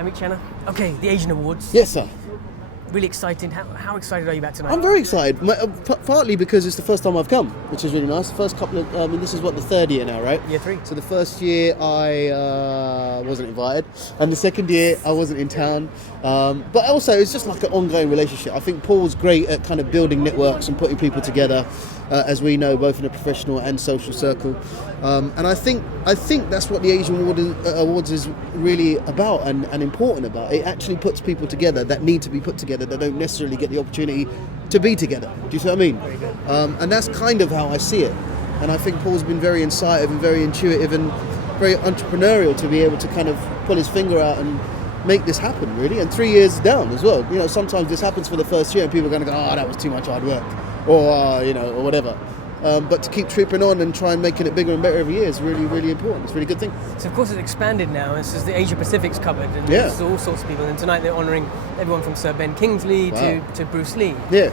Ameet Chana. Okay, the Asian Awards. Yes, sir. Really exciting. How excited are you about tonight? I'm very excited, partly because it's the first time I've come, which is really nice. The first couple of, this is what, the third year now, right? Year 3. So the first year I wasn't invited, and the second year I wasn't in town. But also it's just like an ongoing relationship. I think Paul's great at kind of building networks and putting people together, as we know, both in a professional and social circle. And I think that's what the Asian Awards is really about and important about. It actually puts people together that need to be put together, that don't necessarily get the opportunity to be together. Do you see what I mean? Very good. And that's kind of how I see it. And I think Paul's been very incisive and very intuitive and very entrepreneurial to be able to kind of pull his finger out and make this happen, really. And 3 years down as well. You know, sometimes this happens for the first year and people are going to go, oh, that was too much hard work, or or whatever. But to keep tripping on and try and making it bigger and better every year is really, really important. It's a really good thing. So of course it's expanded now. This is the Asia Pacific's covered, and Yeah. there's all sorts of people. And tonight they're honouring everyone from Sir Ben Kingsley Wow. to Bruce Lee. Yeah.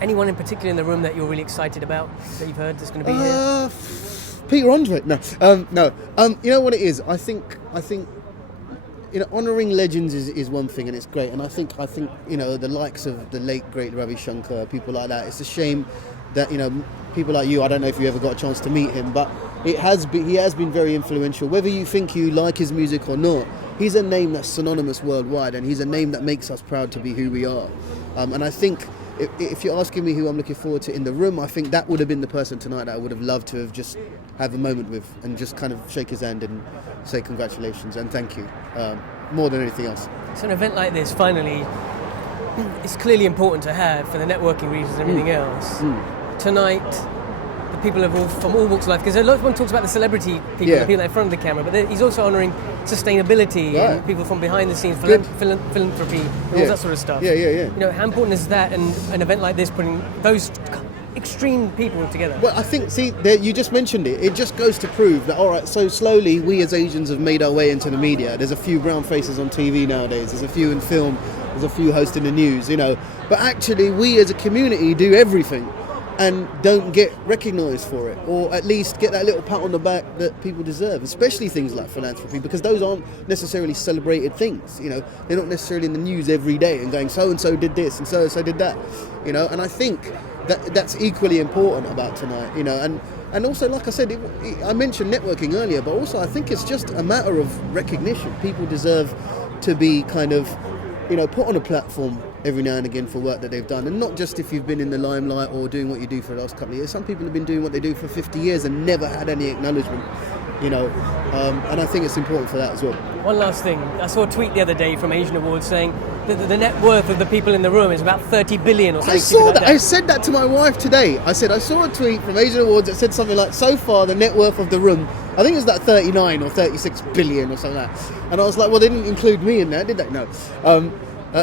Anyone in particular in the room that you're really excited about that you've heard that's going to be here? Peter Andre. No. You know what it is? I think honouring legends is one thing, and it's great. And I think the likes of the late great Ravi Shankar, people like that. It's a shame that people like you. I don't know if you ever got a chance to meet him, but he has been very influential. Whether you think you like his music or not, he's a name that's synonymous worldwide, and he's a name that makes us proud to be who we are. And I think if you're asking me who I'm looking forward to in the room, I think that would have been the person tonight that I would have loved to have just have a moment with and just kind of shake his hand and say congratulations and thank you, more than anything else. So an event like this, finally, it's clearly important to have for the networking reasons and everything else. Tonight, the people from all walks of life, because everyone talks about the celebrity people, the people that are in front of the camera, but he's also honouring sustainability and people from behind the scenes, philanthropy, and all that sort of stuff. Yeah. How important is that, and an event like this putting those extreme people together? Well, I think, you just mentioned it. It just goes to prove that, all right, so slowly we as Asians have made our way into the media. There's a few brown faces on TV nowadays. There's a few in film. There's a few hosting the news, But actually, we as a community do everything and don't get recognised for it, or at least get that little pat on the back that people deserve, especially things like philanthropy, because those aren't necessarily celebrated things. They're not necessarily in the news every day and going, so-and-so did this and so-and-so did that, and I think that's equally important about tonight, and also, like I said, I mentioned networking earlier, but also I think it's just a matter of recognition. People deserve to be kind of, put on a platform every now and again for work that they've done, and not just if you've been in the limelight or doing what you do for the last couple of years. Some people have been doing what they do for 50 years and never had any acknowledgement, and I think it's important for that as well. One last thing, I saw a tweet the other day from Asian Awards saying that the net worth of the people in the room is about 30 billion or something. I saw like that. I said that to my wife today. I saw a tweet from Asian Awards that said something like, so far the net worth of the room, I think it was like 39 or 36 billion or something like that. And I was like, well, they didn't include me in that, did they? No.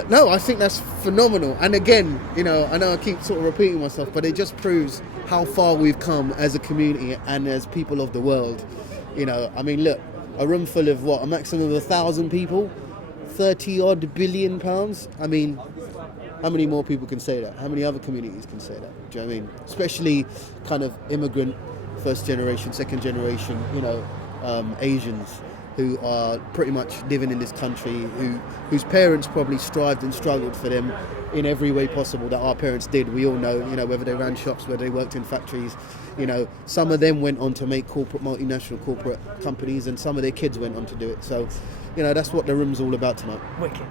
No, I think that's phenomenal. And again, I know I keep sort of repeating myself, but it just proves how far we've come as a community and as people of the world. I mean, look, a room full of a maximum of 1,000 people, 30 odd billion pounds. I mean, how many more people can say that? How many other communities can say that? Do you know what I mean? Especially kind of immigrant, first generation, second generation, Asians who are pretty much living in this country, whose parents probably strived and struggled for them in every way possible that our parents did. We all know, whether they ran shops, whether they worked in factories, some of them went on to make multinational corporate companies, and some of their kids went on to do it. So, that's what the room's all about tonight. Wicked.